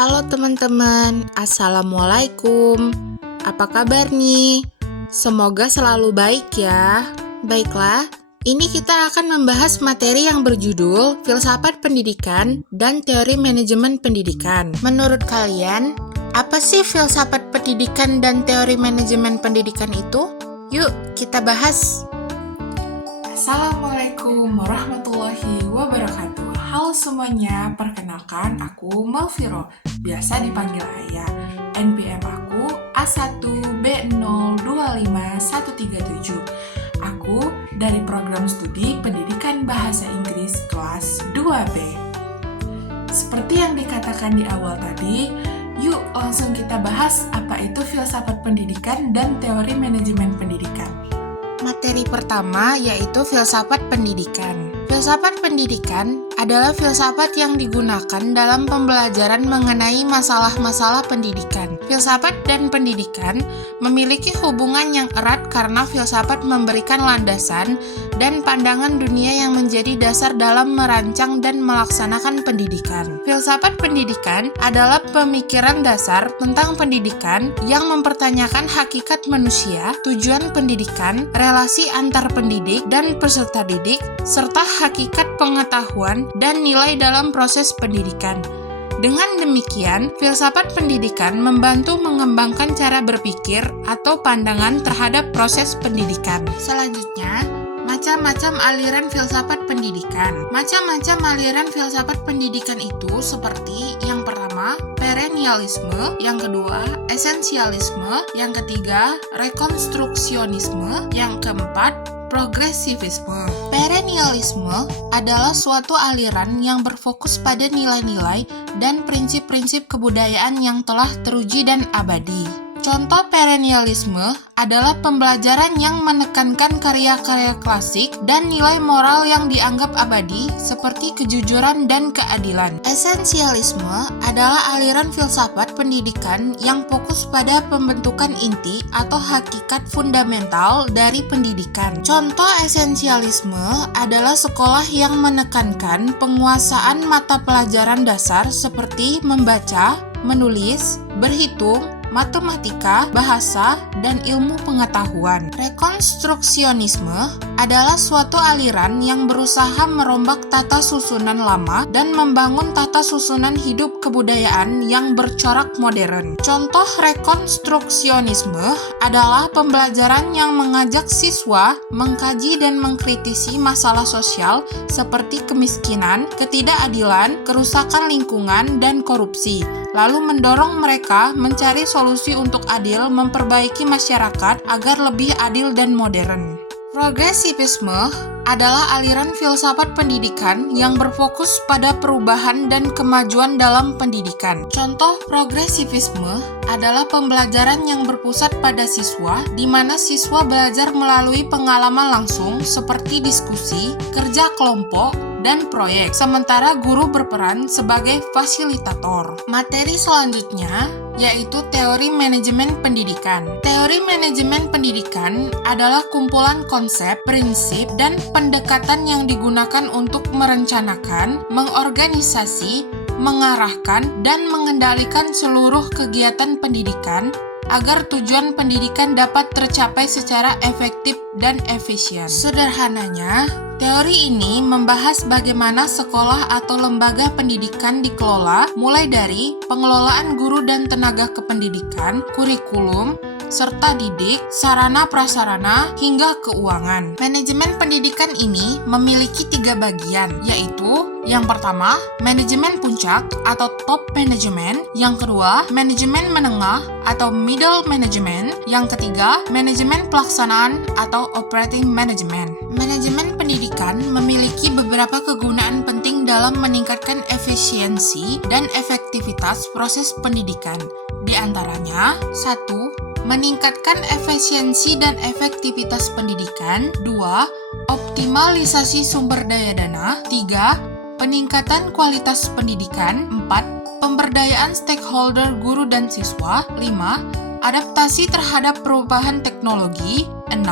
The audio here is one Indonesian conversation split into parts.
Halo teman-teman, Assalamualaikum. Apa kabar nih? Semoga selalu baik ya. Baiklah, ini kita akan membahas materi yang berjudul Filsafat Pendidikan dan Teori Manajemen Pendidikan. Menurut kalian, apa sih filsafat pendidikan dan teori manajemen pendidikan itu? Yuk, kita bahas. Assalamualaikum warahmatullahi wabarakatuh. Halo semuanya, perkenalkan aku Malviro, biasa dipanggil Ayah. NPM aku A1B025137. Aku dari program studi Pendidikan Bahasa Inggris kelas 2B. Seperti yang dikatakan di awal tadi, yuk langsung kita bahas apa itu filsafat pendidikan dan teori manajemen pendidikan. Materi pertama yaitu filsafat pendidikan. Filsafat pendidikan adalah filsafat yang digunakan dalam pembelajaran mengenai masalah-masalah pendidikan. Filsafat dan pendidikan memiliki hubungan yang erat karena filsafat memberikan landasan dan pandangan dunia yang menjadi dasar dalam merancang dan melaksanakan pendidikan. Filsafat pendidikan adalah pemikiran dasar tentang pendidikan yang mempertanyakan hakikat manusia, tujuan pendidikan, relasi antar pendidik dan peserta didik, serta hakikat pengetahuan dan nilai dalam proses pendidikan. Dengan demikian, filsafat pendidikan membantu mengembangkan cara berpikir atau pandangan terhadap proses pendidikan. Selanjutnya, macam-macam aliran filsafat pendidikan. Macam-macam aliran filsafat pendidikan itu seperti yang pertama, perennialisme, yang kedua, esensialisme, yang ketiga, rekonstruksionisme, yang keempat, progresivisme. Perennialisme adalah suatu aliran yang berfokus pada nilai-nilai dan prinsip-prinsip kebudayaan yang telah teruji dan abadi. Contoh perennialisme adalah pembelajaran yang menekankan karya-karya klasik dan nilai moral yang dianggap abadi seperti kejujuran dan keadilan. Esensialisme adalah aliran filsafat pendidikan yang fokus pada pembentukan inti atau hakikat fundamental dari pendidikan. Contoh esensialisme adalah sekolah yang menekankan penguasaan mata pelajaran dasar seperti membaca, menulis, berhitung, matematika, bahasa, dan ilmu pengetahuan. Rekonstruksionisme adalah suatu aliran yang berusaha merombak tata susunan lama dan membangun tata susunan hidup kebudayaan yang bercorak modern. Contoh rekonstruksionisme adalah pembelajaran yang mengajak siswa mengkaji dan mengkritisi masalah sosial seperti kemiskinan, ketidakadilan, kerusakan lingkungan, dan korupsi, lalu mendorong mereka mencari solusi untuk adil memperbaiki masyarakat agar lebih adil dan modern. Progresivisme adalah aliran filsafat pendidikan yang berfokus pada perubahan dan kemajuan dalam pendidikan. Contoh progresivisme adalah pembelajaran yang berpusat pada siswa, di mana siswa belajar melalui pengalaman langsung seperti diskusi, kerja kelompok, dan proyek, sementara guru berperan sebagai fasilitator. Materi selanjutnya yaitu teori manajemen pendidikan. Teori manajemen pendidikan adalah kumpulan konsep, prinsip, dan pendekatan yang digunakan untuk merencanakan, mengorganisasi, mengarahkan, dan mengendalikan seluruh kegiatan pendidikan agar tujuan pendidikan dapat tercapai secara efektif dan efisien. Sederhananya, teori ini membahas bagaimana sekolah atau lembaga pendidikan dikelola, mulai dari pengelolaan guru dan tenaga kependidikan, kurikulum, serta didik, sarana prasarana, hingga keuangan. Manajemen pendidikan ini memiliki 3 bagian, yaitu yang pertama, manajemen puncak atau top management, yang kedua, manajemen menengah atau middle management, yang ketiga, manajemen pelaksanaan atau operating management. Manajemen pendidikan memiliki beberapa kegunaan penting dalam meningkatkan efisiensi dan efektivitas proses pendidikan. Di antaranya, 1. Meningkatkan efisiensi dan efektivitas pendidikan. 2. Optimalisasi sumber daya dana. 3. Peningkatan kualitas pendidikan. 4. Pemberdayaan stakeholder guru dan siswa. 5. Adaptasi terhadap perubahan teknologi. 6.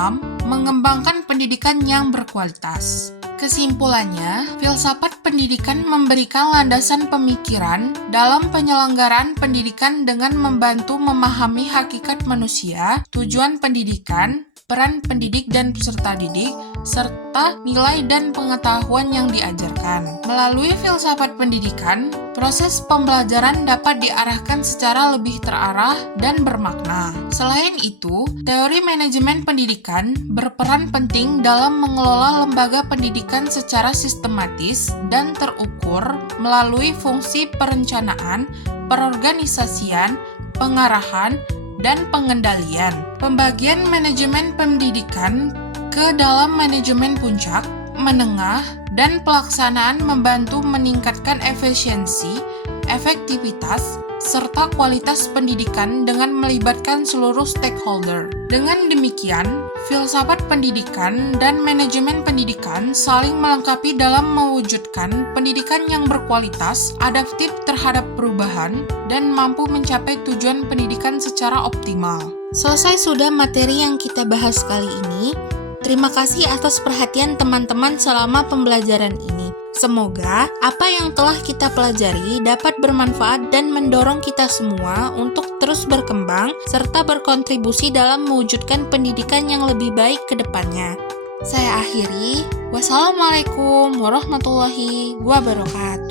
Mengembangkan pendidikan yang berkualitas. Kesimpulannya, filsafat pendidikan memberikan landasan pemikiran dalam penyelenggaraan pendidikan dengan membantu memahami hakikat manusia, tujuan pendidikan, peran pendidik dan peserta didik, serta nilai dan pengetahuan yang diajarkan. Melalui filsafat pendidikan, proses pembelajaran dapat diarahkan secara lebih terarah dan bermakna. Selain itu, teori manajemen pendidikan berperan penting dalam mengelola lembaga pendidikan secara sistematis dan terukur melalui fungsi perencanaan, perorganisasian, pengarahan, dan pengendalian. Pembagian manajemen pendidikan ke dalam manajemen puncak, menengah, dan pelaksanaan membantu meningkatkan efisiensi, efektivitas, serta kualitas pendidikan dengan melibatkan seluruh stakeholder. Dengan demikian, filsafat pendidikan dan manajemen pendidikan saling melengkapi dalam mewujudkan pendidikan yang berkualitas, adaptif terhadap perubahan, dan mampu mencapai tujuan pendidikan secara optimal. Selesai sudah materi yang kita bahas kali ini. Terima kasih atas perhatian teman-teman selama pembelajaran ini. Semoga apa yang telah kita pelajari dapat bermanfaat dan mendorong kita semua untuk terus berkembang serta berkontribusi dalam mewujudkan pendidikan yang lebih baik ke depannya. Saya akhiri. Wassalamualaikum warahmatullahi wabarakatuh.